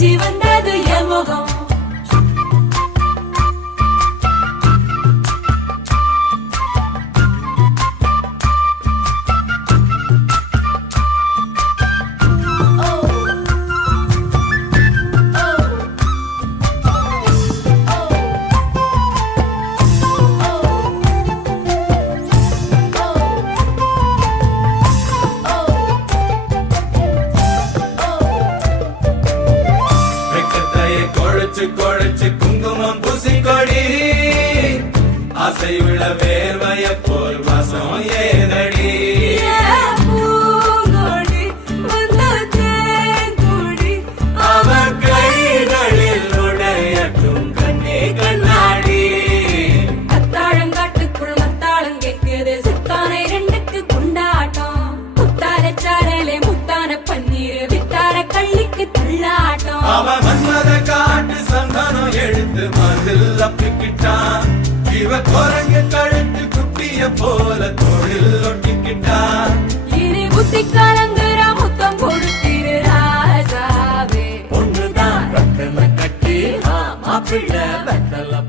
சிரிச்சு வந்தது என் முகம். கொழைச்சு குங்குமம் பூசிக்கொடி ஆசை விழ வேர்வைய போல் வாசம் ஏதடி அவன் கைகளில் உடையட்டும் கண்ணே கண்ணாடி. அத்தாழங்காட்டுக்குள் மத்தாளம் கேட்குது சித்தானை ரெண்டுக்கு கொண்டாட்டம். முத்தார சாரலே முத்தான பன்னீர் வித்தார கள்ளிக்கு தள்ளாட்டம். அவன் மன்மத காட்டு சந்தனம் எடுத்து மதில் அப்பிக்கிட்டான். இவ குரங்கு கழுத்து குட்டிய போல தோளில் ஒட்டிக்கிட்டான். இனி புத்திக்காரங்குறா முத்தம் கொடுத்திரு ராசாவே. ஒண்ணுதான் வெத்தல கட்டி மாப்பிள்ள வெத்தல